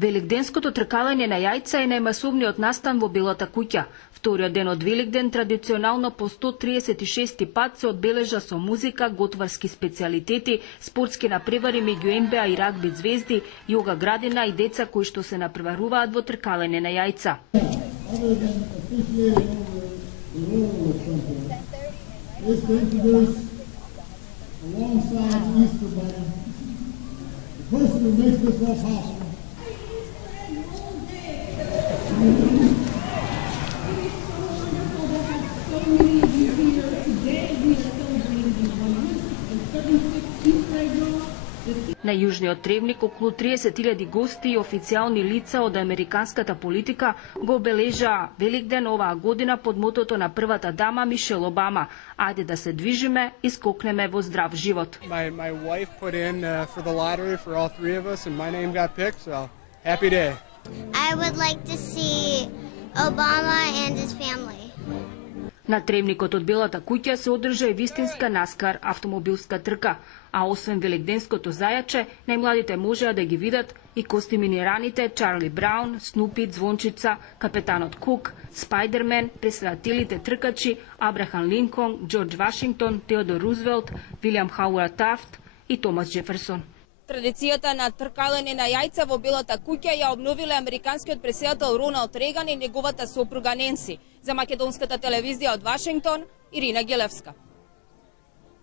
Великденското тркалење на јајца е најмасовниот настан во Белата куќа. Вториот ден од Великден традиционално по 136 пат се одбележа со музика, готварски специјалитети, спортски напревари меѓу НБА и рагби звезди, јога градина и деца кои што се напреваруваат во тркалење на јајца. На јужниот Тревник околу 30.000 гости и официјални лица од американската политика го обележаа Великден оваа година под мотото на првата дама Мишел Обама. Ајде да се движиме и скокнеме во здрав живот. My wife put in for the lottery for all three of us and my name got picked, so happy day. I would like to see Obama and his family. На Тревникот од Белата куќа се одржа и вистинска наскар автомобилска трка, а освен великденското зајаче, најмладите можеа да ги видат и костиминираните Чарли Браун, Снупи, Звончица, капетанот Кук, Спајдермен, преследателите тркачи Абрахам Линколн, Џорџ Вашингтон, Теодор Рузвелт, Вилијам Хауард Тафт и Томас Џеферсон. Традицијата на тркалене на јајца во Белата куќа ја обновиле американскиот претседател Роналд Реган и неговата сопруга Ненси. За македонската телевизија од Вашингтон, Ирина Гелевска.